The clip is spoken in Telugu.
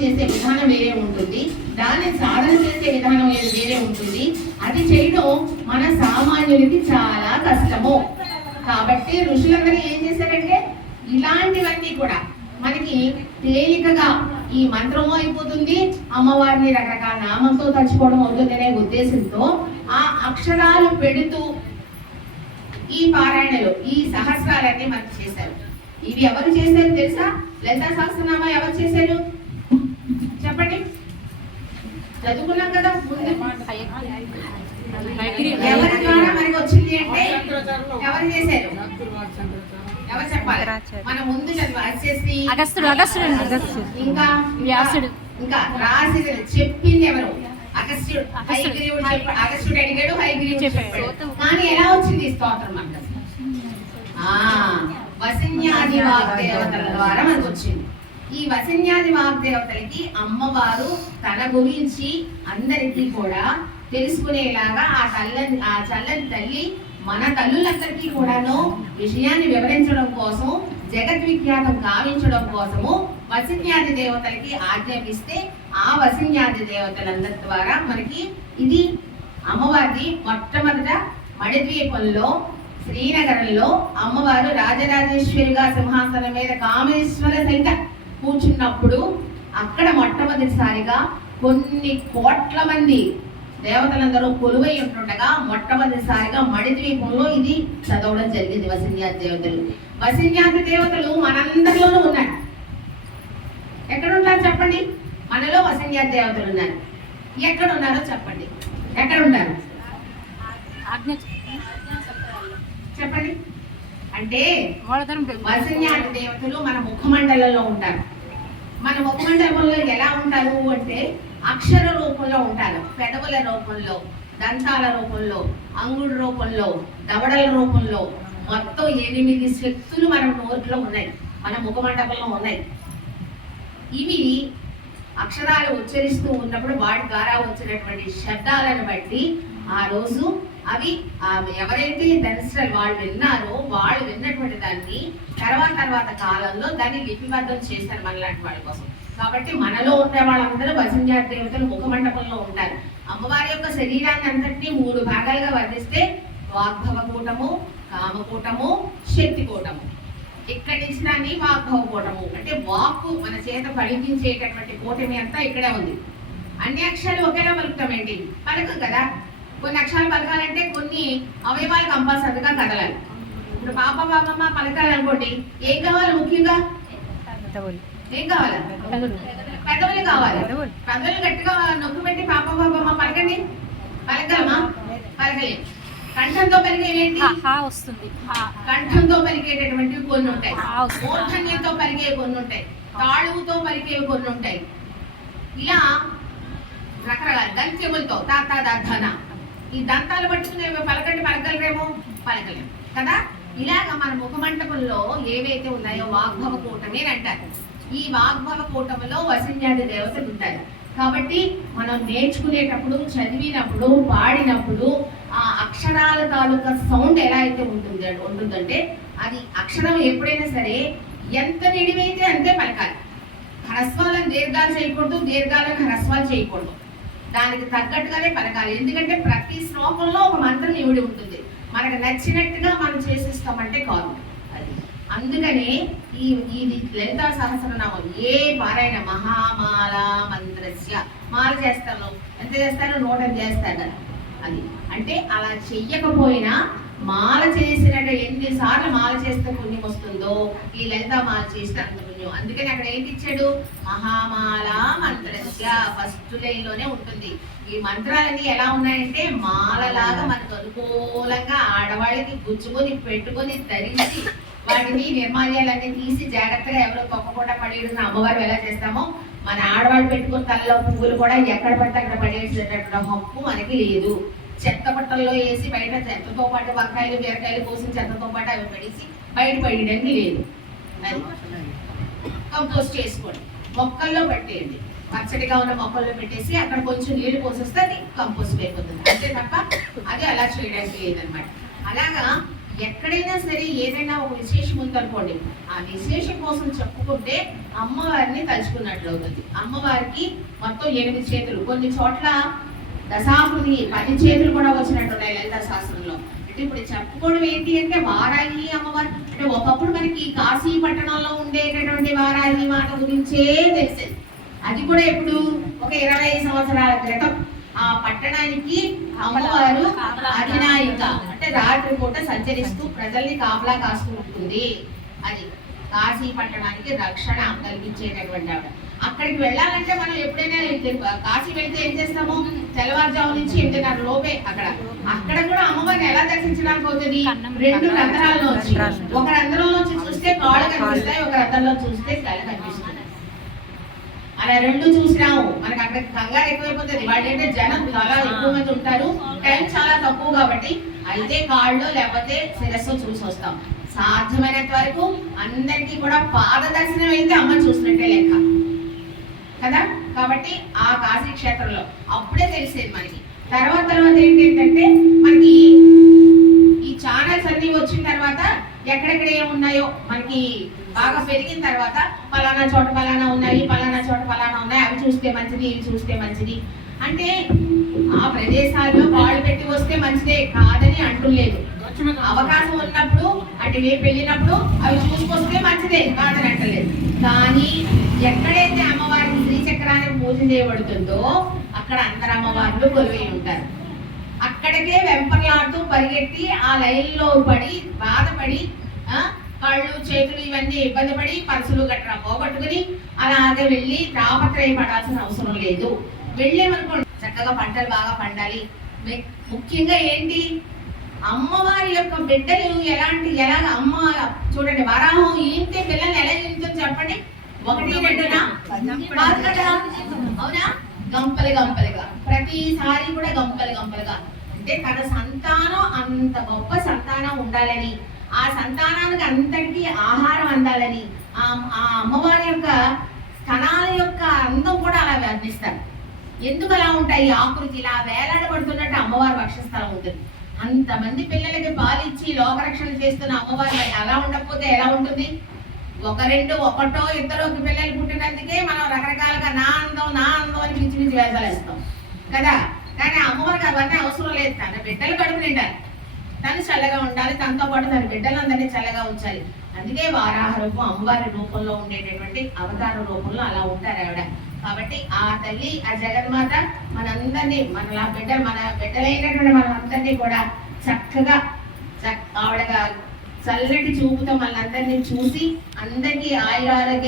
చేసే విధానం వేరే ఉంటుంది, దాన్ని సాధన చేసే విధానం వేరే ఉంటుంది. అది చేయడం మన సామాన్యులకి చాలా కష్టము. కాబట్టి ఋషులందరూ ఏం చేశారంటే ఇలాంటివన్నీ కూడా మనకి తేలికగా ఈ మంత్రము అయిపోతుంది, అమ్మవారిని రకరకాల నామంతో తలుచుకోవడం అవుతుందనే ఉద్దేశంతో ఆ అక్షరాలు పెడుతూ ఈ పారాయణలో ఈ సహస్రాలన్నీ మనకు చేశారు. ఇవి ఎవరు చేశారు తెలుసా? లలితా సహస్రనామ ఎవరు చేశారు చెప్పండి. చదువుకున్నాం కదా ముందు. ఎవరి ద్వారా మనకి వచ్చింది అంటే ఎవరు చేశారు? ఎవరు చెప్పాలి? మన ముందు ఇంకా ఇంకా రాసి చెప్పింది ఎవరు? అగస్త్యుడు. అగస్త్యుడు అడిగాడు, హయగ్రీవుడు చెప్పాడు. కానీ ఎలా వచ్చింది స్తోత్రం మనకు? వసిన్యాది వాగ్దేవతల ద్వారా మనకు వచ్చింది. ఈ వసిన్యాది వాగ్దేవతలకి అమ్మవారు తన గురించి అందరికీ కూడా తెలుసుకునేలాగా ఆ చల్లని తల్లి మన తల్లులందరికీ కూడాను విషయాన్ని వివరించడం కోసం, జగద్విఖ్యాతం కావించడం కోసము వసిన్యాది దేవతలకి ఆజ్ఞాపిస్తే ఆ వసిన్యాది దేవతలందరి ద్వారా మనకి ఇది అమ్మవారిది మొట్టమొదట మణిద్వీపంలో శ్రీనగరంలో అమ్మవారు రాజరాజేశ్వరిగా సింహాసనం మీద కామేశ్వర సహిత కూర్చున్నప్పుడు అక్కడ మొట్టమొదటిసారిగా కొన్ని కోట్ల మంది దేవతలందరూ కొలువై ఉంటుండగా మొట్టమొదటిసారిగా మణిద్వీపంలో ఇది చదవడం జరిగింది. వసిన్యాది దేవతలు. వసిన్యాది దేవతలు మనందరిలోనూ ఉన్నారు. ఎక్కడ ఉంటారు చెప్పండి? మనలో వసిన్యాది దేవతలు ఉన్నారు. ఎక్కడ ఉన్నారో చెప్పండి. ఎక్కడ ఉంటారు చెప్పండి. అంటే వసిన్యాది దేవతలు మన ముఖమండలంలో ఉంటారు. మన ముఖమండలంలో ఎలా ఉంటారు అంటే అక్షర రూపంలో ఉంటారు. పెదవుల రూపంలో, దంతాల రూపంలో, అంగుడు రూపంలో, దవడల రూపంలో మొత్తం 8 శక్తులు మన నోట్లో ఉన్నాయి, మన ముఖమండపంలో ఉన్నాయి. ఇవి అక్షరాలు ఉచ్చరిస్తూ ఉన్నప్పుడు వాటి ద్వారా వచ్చినటువంటి శబ్దాలను బట్టి ఆ రోజు అవి ఎవరైతే దర్శనం వాళ్ళు విన్నారో వాళ్ళు విన్నటువంటి దాన్ని తర్వాత కాలంలో దాన్ని లిపిబద్ధం చేస్తారు మనలాంటి వాళ్ళ కోసం. కాబట్టి మనలో ఉండే వాళ్ళందరూ వసిన్యాది దేవతలు ముఖమండపంలో ఉంటారు. అమ్మవారి యొక్క శరీరాన్ని అంతటినీ 3 భాగాలుగా వర్ణిస్తే వాగ్భవ కూటము, కామకూటము, శక్తి కూటము. ఇక్కడి నుంచి దాన్ని వాగ్భవ కూటము అంటే వాక్కు మన చేత పలికించేటటువంటి కూటమి అంతా ఇక్కడే ఉంది. అన్ని అక్షరాలు ఒకేలా పలుకుతామేంటి? పలకం కదా. కొన్ని అక్షరాలు పలకాలంటే కొన్ని అవయవాలు కంపల్సరిగా కదలాలి. ఇప్పుడు పాప పాపమ్మ పలకాలనుకోండి, ఏం కావాలి ముఖ్యంగా? ఏం కావాలి? పెదవులు కావాలి. పెదవులు గట్టిగా నొక్కి పెట్టి పాప పాపమ్మ పలకండి. పలకలమా? పలకలేం. కంఠంతో పలికేవేంటి? కంఠంతో పలికేటటువంటివి కొన్ని ఉంటాయి, మూర్ధన్యంతో పలికేవి కొన్ని ఉంటాయి, తాళువుతో పలికేవి కొన్ని ఉంటాయి. ఇలా రకరకాల దంత్యములతో తాతాదన ఈ దంతాలు పట్టుకునే పలకండి పలకలేమో, పలకలేము కదా. ఇలాగ మన ముఖమంటపంలో ఏవైతే ఉన్నాయో వాగ్భవ కూటమి అని అంటారు. ఈ వాగ్భవ కూటమిలో వసిన్యాది దేవతలు ఉంటారు. కాబట్టి మనం నేర్చుకునేటప్పుడు, చదివినప్పుడు, పాడినప్పుడు ఆ అక్షరాల తాలూకా సౌండ్ ఎలా అయితే ఉంటుందంటే అది అక్షరం ఎప్పుడైనా సరే ఎంత నిడివైతే అంతే పలకాలి. హ్రస్వాలను దీర్ఘాలు చేయకూడదు, దీర్ఘాలను హ్రస్వాలు చేయకూడదు. దానికి తగ్గట్టుగానే పలకాలి. ఎందుకంటే ప్రతి శ్లోకంలో ఒక మంత్రం ఇవిడి ఉంటుంది. మనకు నచ్చినట్టుగా మనం చేసేస్తామంటే కాదు అది. అందుకనే ఈ లలితా సహస్రనామం ఏ పారాయణ మహామాల మంత్రస్య మాల చేస్తాను ఎంత చేస్తాను 108 చేస్తాను కదా. అది అంటే అలా చెయ్యకపోయినా మాల చేసినట్టు ఎన్నిసార్లు మాల చేస్తే పుణ్యం వస్తుందో ఈ లలితా మాల చేస్తే అంత పుణ్యం. అందుకని అక్కడ ఏంటి ఇచ్చాడు? మహామాల మంత్రస్య ఫస్ట్ లైన్లోనే ఉంటుంది. ఈ మంత్రాలన్నీ ఎలా ఉన్నాయంటే మాలలాగా మనకు అనుకూలంగా ఆడవాళ్ళకి గుచ్చుకొని పెట్టుకొని ధరించి వాటిని నిర్మాల్యాలన్నీ తీసి జాగ్రత్తగా ఎవరో తొక్కకుండా పడేయడం అమ్మవారు ఎలా చేస్తామో మన ఆడవాళ్ళు పెట్టుకుని తలలో పువ్వులు కూడా ఎక్కడ పడితే అక్కడ పడేసేటటువంటి హక్కు మనకి లేదు. చెత్త బట్టల్లో వేసి బయట చెత్తతో పాటు వంకాయలు బీరకాయలు కోసిన చెత్తతో పాటు అవి పడేసి బయట పడేయడానికి లేదు. కంపోస్ట్ చేసుకోండి, మొక్కల్లో పెట్టేయండి. పచ్చడిగా ఉన్న మొక్కల్లో పెట్టేసి అక్కడ కొంచెం నీళ్లు పోసేస్తే అది కంపోస్ట్ అయిపోతుంది. అంతే తప్ప అది అలా చేయడానికి లేదనమాట. అలాగా ఎక్కడైనా సరే ఏదైనా ఒక విశేషం ఉందనుకోండి, ఆ విశేషం కోసం చెప్పుకుంటే అమ్మవారిని తలుచుకున్నట్లు అవుతుంది. అమ్మవారికి మొత్తం 8 చేతులు, కొన్ని చోట్ల దశాకృతి 10 చేతులు కూడా వచ్చినట్టున్నాయి లలిత శాస్త్రంలో. అంటే ఇప్పుడు చెప్పుకోవడం ఏంటి అంటే వారాహి అమ్మవారు అంటే ఒకప్పుడు మనకి కాశీ పట్టణంలో ఉండేటటువంటి వారాహి మాత గురించే తెలిసేది. అది కూడా ఎప్పుడు ఒక 20 సంవత్సరాల క్రితం ఆ పట్టణానికి అమ్మవారు అధినాయిక అంటే రాత్రి పూట సంచరిస్తూ ప్రజల్ని కాపలా కాస్తూ ఉంటుంది. అది కాశీ పట్టణానికి రక్షణ కల్పించేటటువంటి ఆవిడ. అక్కడికి వెళ్ళాలంటే మనం ఎప్పుడైనా కాశీ వెళ్తే ఏం చేస్తాము, తెల్లవారుజాము నుంచి 8:30 లోపే అక్కడ కూడా అమ్మవారిని ఎలా దర్శించడానికి అవుతుంది, 2 రంధ్రాల్లో వచ్చి, ఒక రంధ్రంలోంచి చూస్తే కాళ్ళు కనిపిస్తాయి, ఒక రంధ్రంలో చూస్తే తల కనిపిస్తుంది. అలా 2 చూసినాము. మనకి అక్కడ కంగారు ఎక్కువైపోతుంది. వాళ్ళు ఏంటంటే జనం చాలా ఎక్కువ మంది ఉంటారు, టైం చాలా తక్కువ కాబట్టి అయితే కాళ్ళు లేకపోతే శిరస్సు చూసి వస్తాం. సాధ్యమైనంత వరకు అందరికీ కూడా పాద దర్శనం అయితే అమ్మ చూసినట్టే లెక్క కదా. కాబట్టి ఆ కాశీ క్షేత్రంలో అప్పుడే తెలిసేది మనకి. తర్వాత ఏంటంటే మనకి ఈ ఛానల్స్ అన్ని వచ్చిన తర్వాత ఎక్కడెక్కడ ఏమున్నాయో మనకి బాగా పెరిగిన తర్వాత పలానా చోట పలానా ఉన్నాయి, పలానా చోట పలానా ఉన్నాయి, అవి చూస్తే మంచిది, ఇవి చూస్తే మంచిది అంటే ఆ ప్రదేశాల్లో కాళ్ళు పెట్టి వస్తే మంచిదే కాదని అంటులేదు. అవకాశం ఉన్నప్పుడు అటువైపు వెళ్ళినప్పుడు అవి చూసుకొస్తే మంచిదే కాదని అంటలేదు. కానీ ఎక్కడైతే అమ్మవారికి శ్రీచక్రానికి పూజ చేయబడుతుందో అక్కడ అందరు అమ్మవార్లు కొలువై ఉంటారు. అక్కడికే వెంపర్లాడుతూ పరిగెట్టి ఆ లైన్లో పడి బాధపడి కాళ్ళు చేతులు ఇవన్నీ ఇబ్బంది పడి పర్సులు గట్రా పోగొట్టుకుని అలాగే వెళ్ళి తాపత్రయపడాల్సిన అవసరం లేదు. వెళ్ళేమనుకోండి చక్కగా పంటలు బాగా పండాలి. ముఖ్యంగా ఏంటి, అమ్మవారి యొక్క బిడ్డలు ఎలాగ అమ్మ చూడండి, వరాహం ఈంటే పిల్లల్ని ఎలా ఈంటుంది చెప్పండి, 1 2 అవునా, గంపలుగా ప్రతిసారి కూడా గంపలుగా అంటే తన సంతానం అంత గొప్ప సంతానం ఉండాలని, ఆ సంతానానికి అంతటికీ ఆహారం అందాలని, ఆ అమ్మవారి యొక్క స్థనాల యొక్క అందం కూడా అలా వర్ణిస్తారు. ఎందుకు అలా ఉంటాయి, ఆకృతి ఇలా వేలాడబడుతున్నట్టు అమ్మవారి వక్షస్థలం ఉంటుంది. అంతమంది పిల్లలకి పాలిచ్చి లోకరక్షణ చేస్తున్న అమ్మవారి అలా ఉండకపోతే ఎలా ఉంటుంది? 1 2 1 2 పిల్లలు పుట్టినందుకే మనం రకరకాలుగా నా అందం అని పిచ్చి వేషాలు వేస్తాం కదా. కానీ అమ్మవారికి అవన్నీ అవసరం లేదు. తన బిడ్డలు కడుపు నిండాలి, తను చల్లగా ఉండాలి, తనతో పాటు తన బిడ్డలందరినీ చల్లగా ఉంచాలి. అందుకే వారాహ రూపం అమ్మవారి రూపంలో ఉండేటటువంటి అవతార రూపంలో అలా ఉంటారు ఆవిడ. కాబట్టి ఆ తల్లి ఆ జగన్మాత మనందరినీ మన బిడ్డలైనటువంటి మనందరినీ కూడా చక్కగా ఆవిడగా చల్లటి చూపుతో మనందరినీ చూసి అందరికీ ఆయురారోగ్య